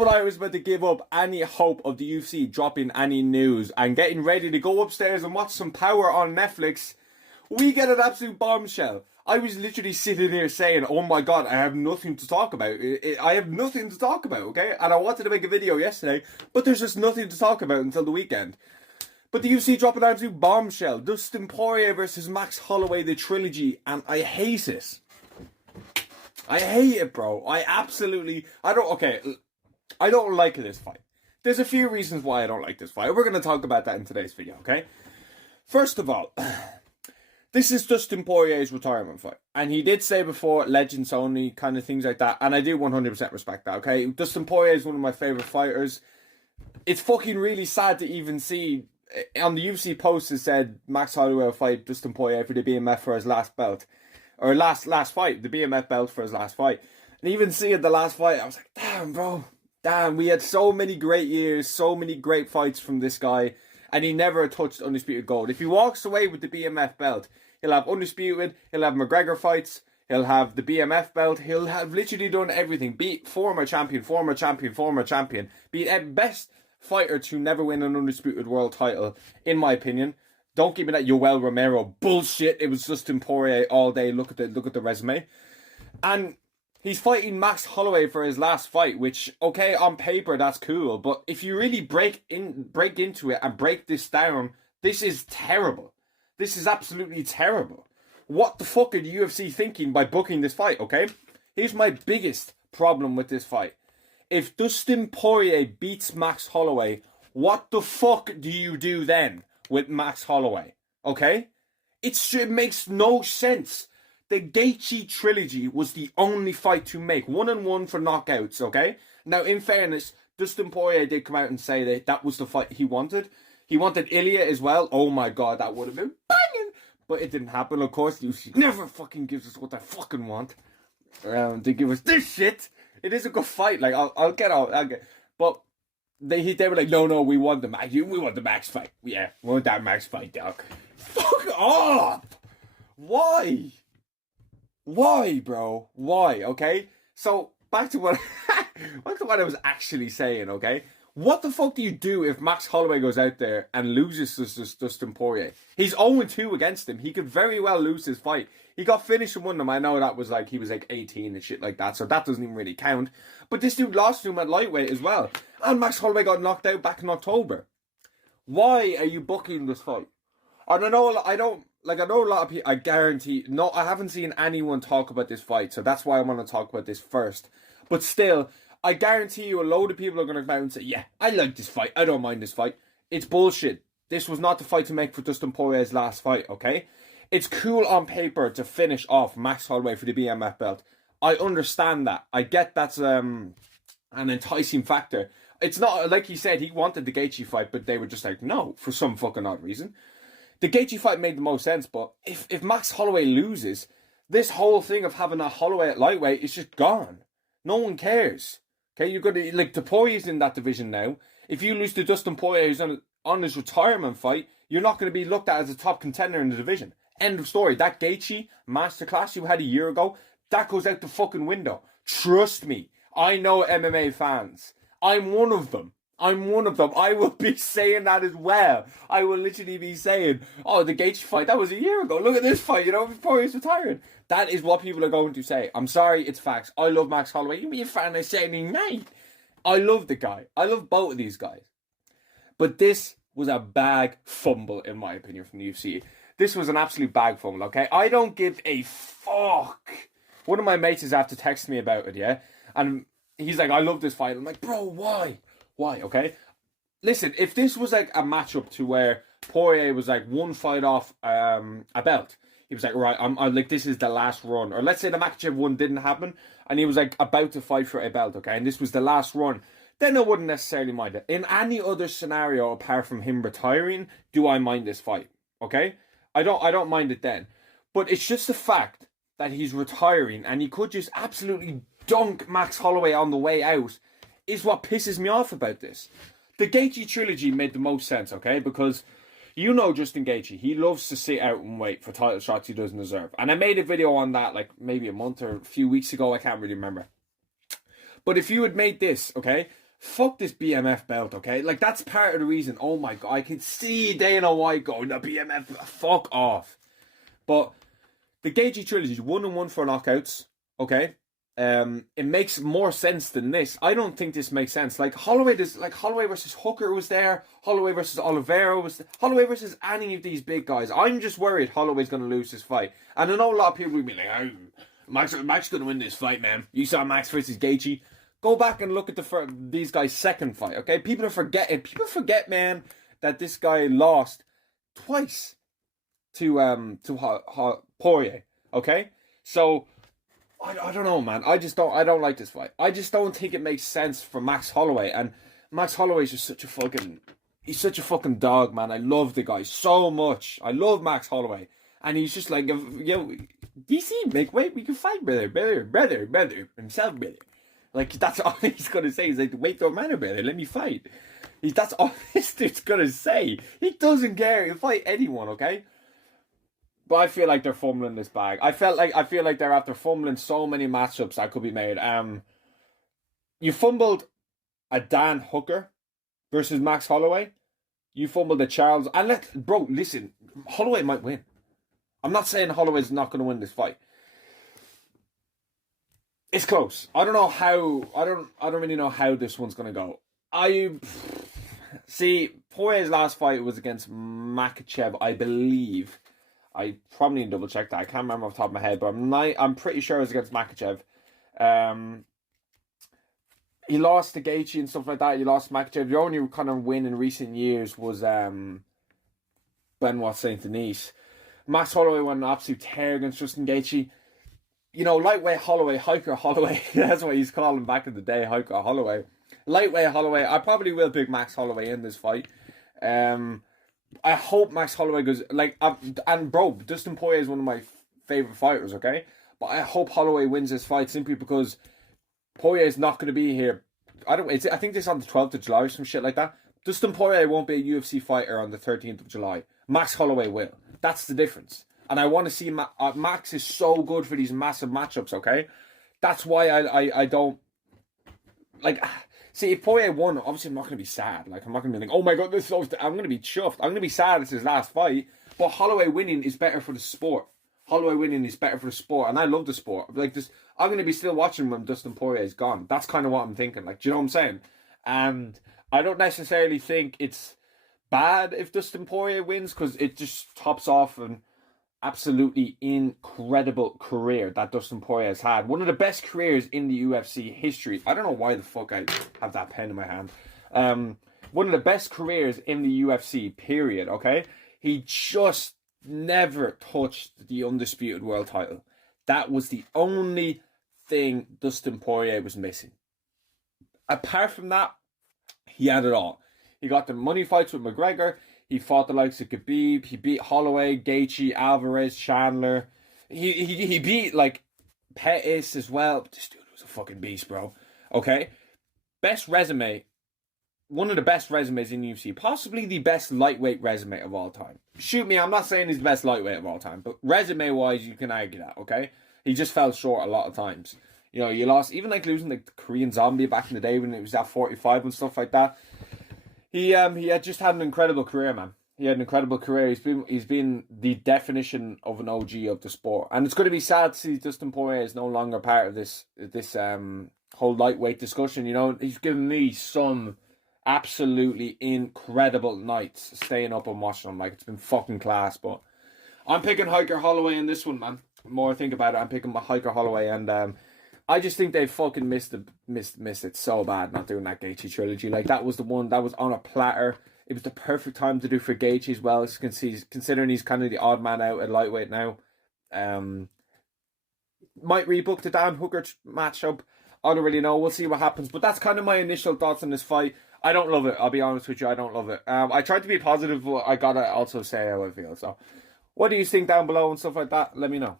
But I was about to give up any hope of the UFC dropping any news and getting ready to go upstairs and watch some Power on Netflix. We get an absolute bombshell. I was literally sitting here saying, oh my god, I have nothing to talk about. I have nothing to talk about, okay? And I wanted to make a video yesterday, but there's just nothing to talk about until the weekend. But the UFC dropped an absolute bombshell. Dustin Poirier versus Max Holloway, the trilogy, and I hate it. I hate it, bro. I don't like this fight. There's a few reasons why I don't like this fight. We're going to talk about that in today's video, okay? First of all, this is Dustin Poirier's retirement fight. And he did say before, legends only, kind of things like that. And I do 100% respect that, okay? Dustin Poirier is one of my favourite fighters. It's fucking really sad to even see. On the UFC post, it said Max Holloway will fight Dustin Poirier for the BMF for his last belt. Or last fight, the BMF belt for his last fight. And even seeing the last fight, I was like, damn, bro. Damn, we had so many great years, so many great fights from this guy. And he never touched Undisputed Gold. If he walks away with the BMF belt, he'll have Undisputed, he'll have McGregor fights, he'll have the BMF belt, he'll have literally done everything. Beat former champion. Beat best fighter to never win an Undisputed World title, in my opinion. Don't give me that Yoel Romero bullshit. It was Dustin Poirier all day. Look at the resume. And he's fighting Max Holloway for his last fight, which, okay, on paper, that's cool. But if you really break into it and break this down, this is terrible. This is absolutely terrible. What the fuck are the UFC thinking by booking this fight, okay? Here's my biggest problem with this fight. If Dustin Poirier beats Max Holloway, what the fuck do you do then with Max Holloway? Okay? It makes no sense. The Gaethje trilogy was the only fight to make. 1-1 for knockouts, okay? Now, in fairness, Dustin Poirier did come out and say that was the fight he wanted. He wanted Ilya as well. Oh my god, that would have been banging. But it didn't happen, of course. UFC never fucking gives us what I fucking want. They give us this shit. It is a good fight. Like, I'll get out. But they were like, no, we want the Max. We want the Max fight. Yeah, we want that Max fight, dog. Fuck off. Why? Why, bro? Why? Okay. So back to what I was actually saying. Okay. What the fuck do you do if Max Holloway goes out there and loses to Dustin Poirier? He's 0-2 against him. He could very well lose his fight. He got finished in one of them. I know that was like, he was like 18 and shit like that, so that doesn't even really count. But this dude lost to him at lightweight as well. And Max Holloway got knocked out back in October. Why are you booking this fight? And I know a lot of people, I guarantee, no, I haven't seen anyone talk about this fight, so that's why I want to talk about this first. But still, I guarantee you a load of people are going to come out and say, yeah, I like this fight, I don't mind this fight. It's bullshit. This was not the fight to make for Dustin Poirier's last fight, okay? It's cool on paper to finish off Max Holloway for the BMF belt. I understand that. I get that's an enticing factor. It's not, like he said, he wanted the Gaethje fight, but they were just like, no, for some fucking odd reason. The Gaethje fight made the most sense, but if Max Holloway loses, this whole thing of having a Holloway at lightweight is just gone. No one cares. Okay, you're gonna, like, the Poirier's in that division now. If you lose to Dustin Poirier, who's on his retirement fight, you're not going to be looked at as a top contender in the division. End of story. That Gaethje masterclass you had a year ago, that goes out the fucking window. Trust me. I know MMA fans. I'm one of them. I will be saying that as well. I will literally be saying, oh, the Gaethje fight, that was a year ago. Look at this fight, before he's retiring. That is what people are going to say. I'm sorry, it's facts. I love Max Holloway. You be a fan of Saturday night. I love the guy. I love both of these guys. But this was a bag fumble, in my opinion, from the UFC. This was an absolute bag fumble, okay? I don't give a fuck. One of my mates is after texting me about it, yeah? And he's like, I love this fight. I'm like, bro, why? Why, okay? Listen, if this was like a matchup to where Poirier was like one fight off a belt, he was like, right, I'm like, this is the last run. Or let's say the Makhachev one didn't happen, and he was like about to fight for a belt, okay? And this was the last run. Then I wouldn't necessarily mind it. In any other scenario apart from him retiring, do I mind this fight, okay? I don't mind it then. But it's just the fact that he's retiring and he could just absolutely dunk Max Holloway on the way out is what pisses me off about this. The Gaethje trilogy made the most sense, okay? Because you know Justin Gaethje, he loves to sit out and wait for title shots he doesn't deserve. And I made a video on that like maybe a month or a few weeks ago, I can't really remember. But if you had made this, okay, fuck this BMF belt, okay? Like, that's part of the reason. Oh my God, I can see Dana White going, the BMF, fuck off. But the Gaethje trilogy is 1-1 for knockouts, okay? It makes more sense than this. I don't think this makes sense. Like Holloway versus Hooker was there. Holloway versus Oliveira was there. Holloway versus any of these big guys. I'm just worried Holloway's going to lose this fight. And I know a lot of people will be like, oh, Max going to win this fight, man. You saw Max versus Gaethje. Go back and look at these guys' second fight, okay? People are forgetting. People forget, man, that this guy lost twice to Poirier, okay? So I don't know, man. I don't like this fight. I just don't think it makes sense for Max Holloway. And Max Holloway is just he's such a fucking dog, man. I love the guy so much. I love Max Holloway. And he's just like, yo, DC, make weight, we can fight, brother, himself, brother. Like, that's all he's gonna say. He's like, wait, don't matter, brother, let me fight. That's all this dude's gonna say. He doesn't care. He'll fight anyone, okay? But I feel like they're fumbling this bag. I feel like they're after fumbling so many matchups that could be made. You fumbled a Dan Hooker versus Max Holloway. You fumbled a Charles. And bro, listen, Holloway might win. I'm not saying Holloway's not going to win this fight. It's close. I don't know how. I don't really know how this one's going to go. See, Poirier's last fight was against Makhachev, I believe. I probably need to double check that. I can't remember off the top of my head, but I'm pretty sure it was against Makhachev. He lost to Gaethje and stuff like that. He lost to Makhachev. The only kind of win in recent years was Benoit Saint Denis. Max Holloway won an absolute tear against Justin Gaethje. You know, lightweight Holloway, Hiker Holloway. That's what he's calling back in the day, Hiker Holloway. Lightweight Holloway. I probably will pick Max Holloway in this fight. I hope Max Holloway goes and bro, Dustin Poirier is one of my favorite fighters, okay? But I hope Holloway wins this fight simply because Poirier is not going to be here. I think this is on the 12th of July or some shit like that. Dustin Poirier won't be a UFC fighter on the 13th of July. Max Holloway will. That's the difference. And I want to see Max is so good for these massive matchups, okay? That's why I don't like. See, if Poirier won, obviously I'm not going to be sad. Like, I'm not going to be like, oh my God, I'm going to be chuffed. I'm going to be sad it's his last fight. But Holloway winning is better for the sport. Holloway winning is better for the sport. And I love the sport. Like, this, I'm going to be still watching when Dustin Poirier is gone. That's kind of what I'm thinking. Like, do you know what I'm saying? And I don't necessarily think it's bad if Dustin Poirier wins because it just tops off an absolutely incredible career that Dustin Poirier has had. One of the best careers in the UFC history. I don't know why the fuck I have that pen in my hand. One of the best careers in the UFC, period, okay? He just never touched the undisputed world title. That was the only thing Dustin Poirier was missing. Apart from that, he had it all. He got the money fights with McGregor. He fought the likes of Khabib. He beat Holloway, Gaethje, Alvarez, Chandler. He beat like Pettis as well. This dude was a fucking beast, bro. Okay, best resume. One of the best resumes in UFC. Possibly the best lightweight resume of all time. Shoot me, I'm not saying he's the best lightweight of all time, but resume-wise, you can argue that. Okay, he just fell short a lot of times. You know, you lost even like losing the Korean Zombie back in the day when it was at 45 and stuff like that. He had just had an incredible career, man. He had an incredible career. He's been the definition of an OG of the sport, and it's going to be sad to see Dustin Poirier is no longer part of this whole lightweight discussion. You know, he's given me some absolutely incredible nights staying up and watching him. Like, it's been fucking class. But I'm picking Hiker Holloway in this one, man. The more I think about it, I'm picking Hiker Holloway, and I just think they fucking missed it so bad not doing that Gaethje trilogy. Like, that was the one that was on a platter. It was the perfect time to do for Gaethje as well, considering he's kind of the odd man out at lightweight now. Might rebook the Dan Hooker matchup. I don't really know. We'll see what happens. But that's kind of my initial thoughts on this fight. I don't love it. I'll be honest with you. I don't love it. I tried to be positive, but I gotta also say how I feel. So, what do you think down below and stuff like that? Let me know.